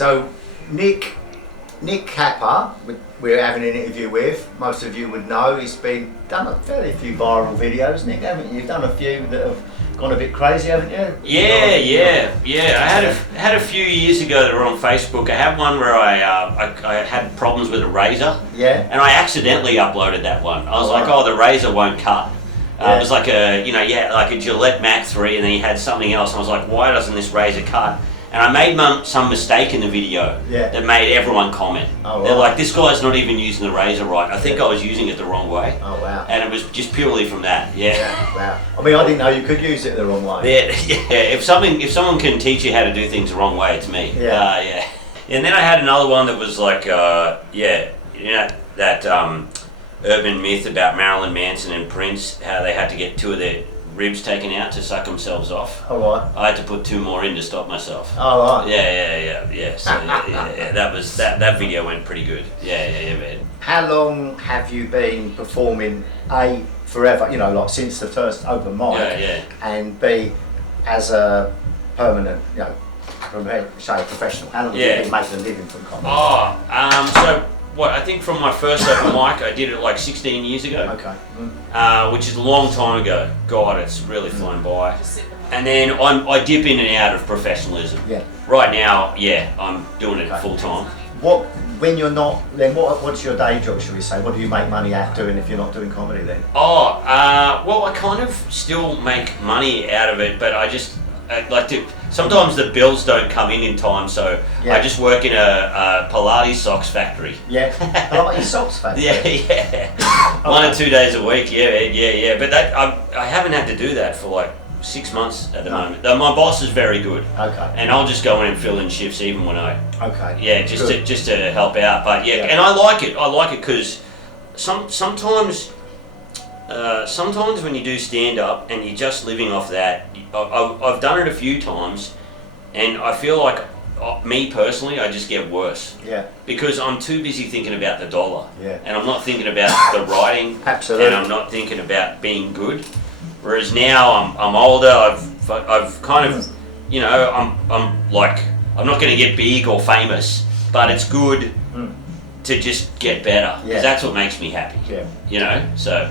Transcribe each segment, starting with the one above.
So Nick Capper, we're having an interview with. Most of you would know he's done a fairly few viral videos. Nick, haven't you? You've done a few that have gone a bit crazy, haven't you? Yeah. I had a few years ago that were on Facebook. I had one where I had problems with a razor. Yeah. And I accidentally uploaded that one. I was like, oh, the razor won't cut. It was like like a Gillette Mac 3, and then he had something else. And I was like, why doesn't this razor cut? And I made some mistake in the video that made everyone comment. Oh, They're like, this guy's not even using the razor right. I think I was using it the wrong way. Oh, wow. And it was just purely from that, Wow. I mean, I didn't know you could use it the wrong way. Yeah. If someone can teach you how to do things the wrong way, it's me. Yeah. And then I had another one that was like, that urban myth about Marilyn Manson and Prince, how they had to get 2 of their ribs taken out to suck themselves off. Oh, right. I had to put 2 more in to stop myself. Oh, right. Yeah. So that was that video went pretty good. Yeah, man. How long have you been performing? A, forever, like since the first open mic. Yeah. And B, as a permanent, professional. How long have you been making a living from comedy? So what I think from my first open mic, I did it like 16 years ago. Okay. Which is a long time ago. God, it's really flown by. And then I dip in and out of professionalism. Yeah. Right now, I'm doing it full time. When you're not, then what's your day job, shall we say? What do you make money at doing if you're not doing comedy then? Well, I kind of still make money out of it, but I'd like to. Sometimes the bills don't come in time, so I just work in a Pilates socks factory. Yeah, I like your socks factory. Yeah. 1 or 2 days a week. Yeah. But I haven't had to do that for like 6 months at the moment. My boss is very good. Okay. And I'll just go in and fill in shifts even when I. Okay. Yeah, just to help out. But and I like it. I like it because sometimes when you do stand up and you're just living off that, I've done it a few times, and I feel like me personally, I just get worse. Yeah. Because I'm too busy thinking about the dollar. Yeah. And I'm not thinking about the writing. Absolutely. And I'm not thinking about being good. Whereas now I'm older. I've kind of, I'm like, I'm not going to get big or famous, but it's good to just get better, because that's what makes me happy. Yeah. So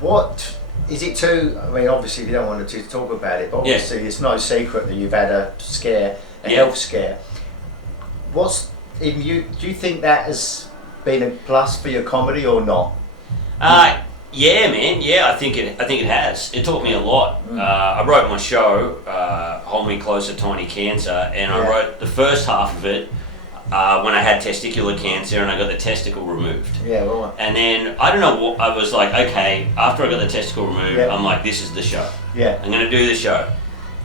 What is it too? I mean, obviously you don't want to talk about it, but obviously it's no secret that you've had a scare, a health scare. Do you think that has been a plus for your comedy or not? Yeah, man. Yeah, I think it has. It taught me a lot. I wrote my show, Hold Me Closer, Tiny Cancer, and I wrote the first half of it when I had testicular cancer and I got the testicle removed. Yeah, right. And then, I don't know, I was like, okay, after I got the testicle removed, I'm like, this is the show. Yeah. I'm going to do the show.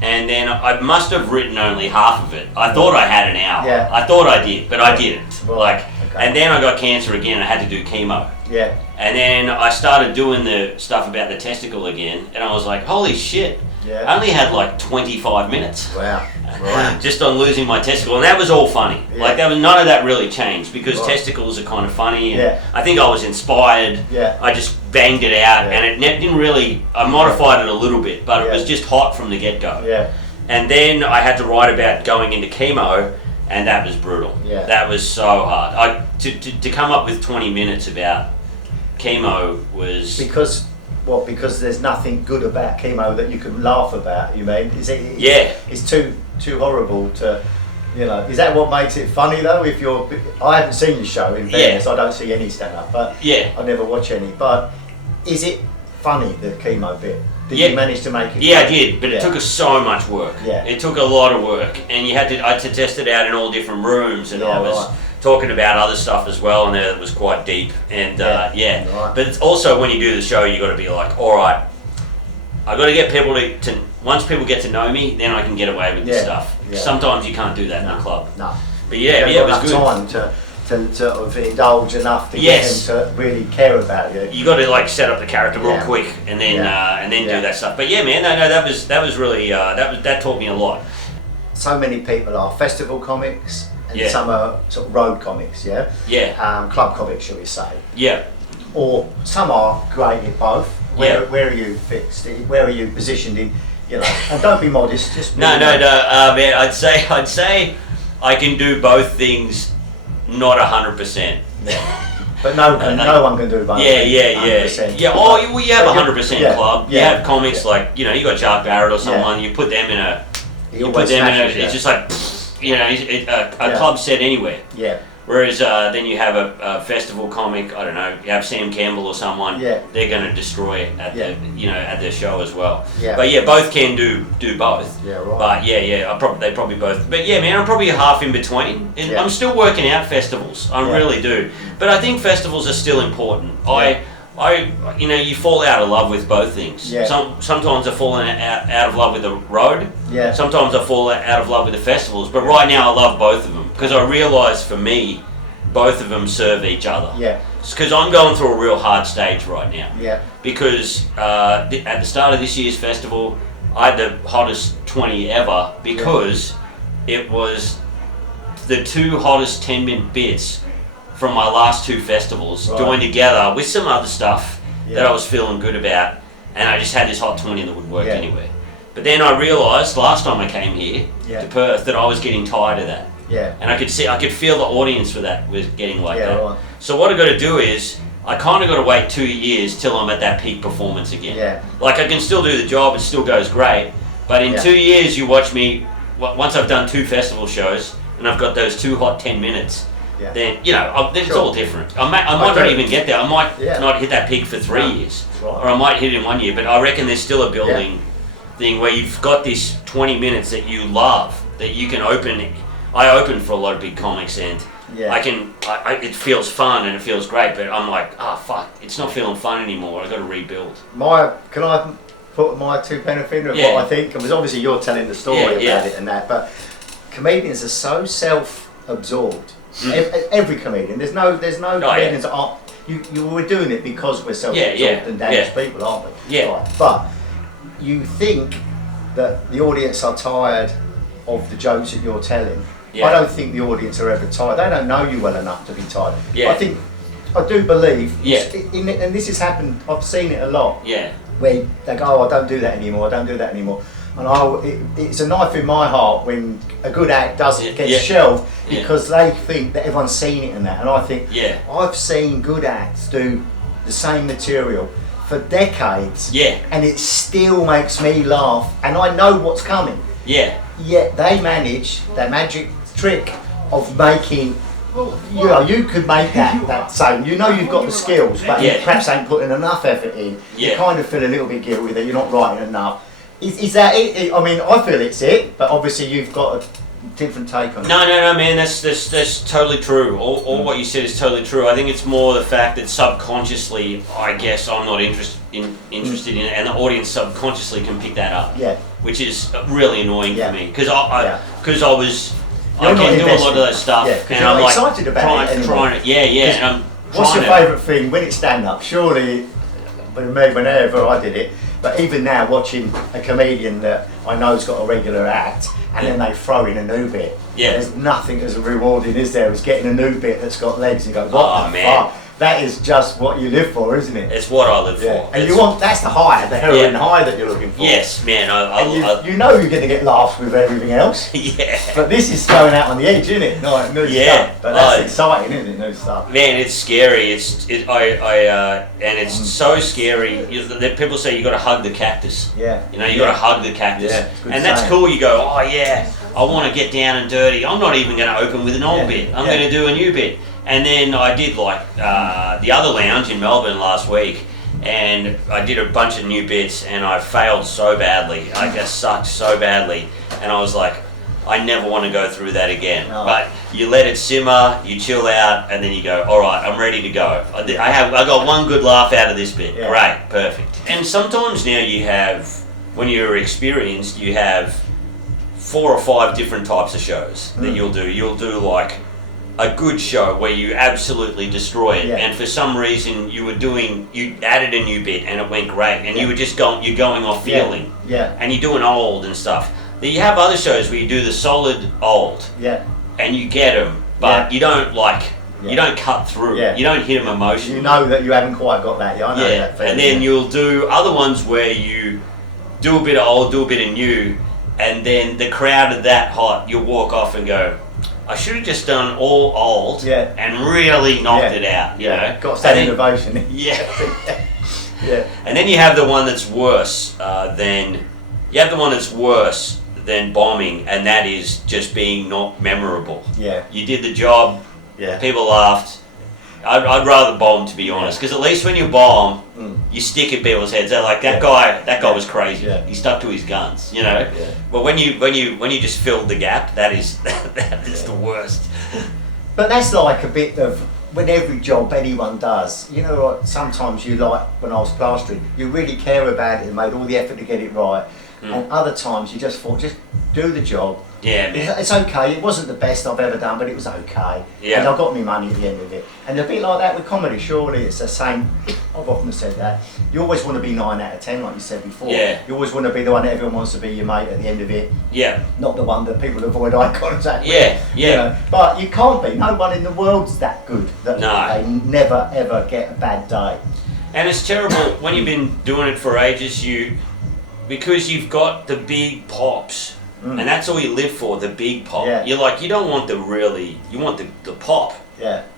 And then I must have written only half of it. I thought I had an hour. Yeah. I thought I did, but I didn't. Right. And then I got cancer again and I had to do chemo. Yeah. And then I started doing the stuff about the testicle again, and I was like, holy shit. Yeah. I only had like 25 minutes. Wow. Right. Just on losing my testicle, and that was all funny. Yeah. Like none of that really changed, because testicles are kind of funny, and I think I was inspired. Yeah. I just banged it out, and it didn't really, I modified it a little bit, but it was just hot from the get-go. Yeah. And then I had to write about going into chemo, and that was brutal. Yeah. That was so hard. To come up with 20 minutes about chemo was... Because there's nothing good about chemo that you can laugh about, you mean? It's too horrible to, is that what makes it funny though? I haven't seen your show, in fairness, I don't see any stand-up, but I never watch any, but is it funny, the chemo bit? Did you manage to make it? Yeah, I did, but it took us so much work. Yeah. It took a lot of work, and I had to test it out in all different rooms, and I was talking about other stuff as well, and it was quite deep, and But it's also, when you do the show, you got to be like, all right, I got to get people to once people get to know me, then I can get away with this stuff. Yeah. Sometimes you can't do that in a club. No. But it was good. Time to sort of indulge enough to get them to really care about you. You got to set up the character real quick, and then do that stuff. But man, that was really that taught me a lot. So many people are festival comics, and some are sort of road comics, club comics, shall we say? Yeah. Or some are great at both. Where are you fixed? Where are you positioned in? And don't be modest. Just man. I'd say I can do both things, not 100%. But no one can do both. Yeah. Oh, you have 100% club. You have comics like, you got Jack Barrett or someone. You put them in a. It's just like, a club set anywhere. Yeah. Whereas then you have a festival comic. I don't know. You have Sam Campbell or someone. Yeah. They're going to destroy it at at their show as well. Yeah. But both can do both. Yeah. Right. But they probably both. But man, I'm probably half in between. And I'm still working out festivals. I really do. But I think festivals are still important. You fall out of love with both things. Yeah. Sometimes I fall out of love with the road. Yeah. Sometimes I fall out of love with the festivals. But right now I love both of them because I realise for me, both of them serve each other. Yeah. Because I'm going through a real hard stage right now. Yeah. Because at the start of this year's festival, I had the hottest 20 ever because it was the 2 hottest 10-minute bits from my last 2 festivals joined together with some other stuff that I was feeling good about, and I just had this hot 20 that would work anywhere. But then I realised last time I came here to Perth that I was getting tired of that. Yeah. And I could feel the audience for that was getting like that. Right. So what I got to do is I kind of got to wait 2 years till I'm at that peak performance again. Yeah. Like I can still do the job, it still goes great, but in 2 years you watch me once I've done 2 festival shows and I've got those 2 hot 10 minutes. Yeah. Then it's all different. I might not even get there. I might not hit that peak for 3 years, or I might hit it in 1 year. But I reckon there's still a building thing where you've got this 20 minutes that you love that you can open. I open for a lot of big comics, and it feels fun and it feels great. But I'm like, fuck, it's not feeling fun anymore. I got to rebuild. Can I put my 2 pence in of what I think? Because obviously you're telling the story about it and that, but comedians are so self-absorbed. Every comedian. There's no comedians that aren't. We're doing it because we're self-absorbed and damaged people, aren't we? Yeah. Right. But you think that the audience are tired of the jokes that you're telling. I don't think the audience are ever tired. They don't know you well enough to be tired. Yeah. I do believe. And this has happened. I've seen it a lot. Yeah. Where they go, I don't do that anymore. I don't do that anymore. And it's a knife in my heart when a good act doesn't get shelved because they think that everyone's seen it and that. And I think I've seen good acts do the same material for decades, and it still makes me laugh, and I know what's coming. Yeah. Yet they manage that magic trick of making. You could make that same. You've got the skills, but you perhaps ain't putting enough effort in. You kind of feel a little bit guilty that you're not writing enough. Is that it? I mean, I feel it's it, but obviously you've got a different take on it. No, man, that's totally true. All what you said is totally true. I think it's more the fact that subconsciously, I guess, I'm not interested in it, and the audience subconsciously can pick that up. Yeah. Which is really annoying for me, because I can do a lot of that stuff, and I'm excited about it. And what's your favourite thing when it's stand-up? Surely, whenever I did it. But even now, watching a comedian that I know's got a regular act, and then they throw in a new bit. Yeah. There's nothing as rewarding, is there, as getting a new bit that's got legs. You go, what the fuck? That is just what you live for, isn't it? It's what I live for. And that's the high, the heroin high that you're looking for. Yes, man. You know you're going to get laughs with everything else. But this is going out on the edge, isn't it? Like new stuff. But that's exciting, isn't it? New stuff. Man, it's scary. And it's so scary. People say you got to hug the cactus. Yeah. You got to hug the cactus. Yeah, and that's cool. You go, I want to get down and dirty. I'm not even going to open with an old bit. I'm going to do a new bit. And then I did the other lounge in Melbourne last week, and I did a bunch of new bits, and I failed so badly. I just sucked so badly, and I was like, I never want to go through that again. No. But you let it simmer, you chill out, and then you go, all right, I'm ready to go. I got one good laugh out of this bit. Yeah. Great, perfect. And sometimes now when you're experienced, you have 4 or 5 different types of shows that you'll do. You'll do like a good show where you absolutely destroy it, and for some reason you added a new bit and it went great, and you're going off feeling, and you're doing old and stuff. Then you have other shows where you do the solid old, and you get them, but you don't you don't cut through, you don't hit them emotionally. You know that you haven't quite got that. I know that feeling. And then you'll do other ones where you do a bit of old, do a bit of new, and then the crowd are that hot, you'll walk off and go, I should have just done all old and really knocked it out, you know. Got to stay innovation. Yeah. Yeah. And then you have the one that's worse than bombing, and that is just being not memorable. Yeah. You did the job, people laughed. I'd rather bomb, to be honest, because at least when you bomb, you stick in people's heads. They're like, that guy was crazy. Yeah. He stuck to his guns, you know. Yeah. But when you just filled the gap, that is the worst. But that's like a bit of when every job anyone does. You know, like sometimes you like when I was plastering, you really care about it and made all the effort to get it right. And other times you just thought, just do the job. Yeah, man. It's okay. It wasn't the best I've ever done, but it was okay. Yeah. And I got me money at the end of it. And a bit like that with comedy, surely it's the same. I've often said that. You always want to be 9 out of 10, like you said before. Yeah. You always want to be the one that everyone wants to be your mate at the end of it. Yeah. Not the one that people avoid eye contact with. Yeah, yeah. You know? But you can't be. No one in the world's that good that they never ever get a bad day. And it's terrible when you've been doing it for ages, because you've got the big pops, and that's all you live for, the big pop. Yeah. You're like, you don't want you want the pop,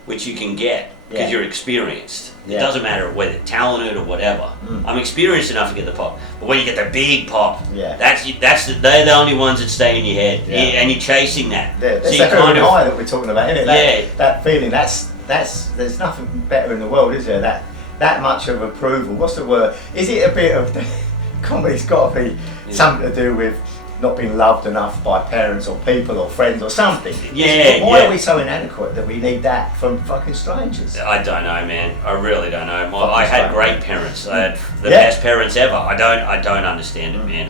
which you can get because you're experienced. It doesn't matter whether talented or whatever. I'm experienced enough to get the pop. But when you get the big pop, they're the only ones that stay in your head, and you're chasing that. Yeah, that's the kind of high that we're talking about, isn't it? That feeling. That's there's nothing better in the world, is there? That much of approval. What's the word? Is it a bit of comedy's got to be something to do with not being loved enough by parents or people or friends or something. Why are we so inadequate that we need that from fucking strangers? I don't know, man. I really don't know. I had great parents. I had the best parents ever. I don't understand it, man.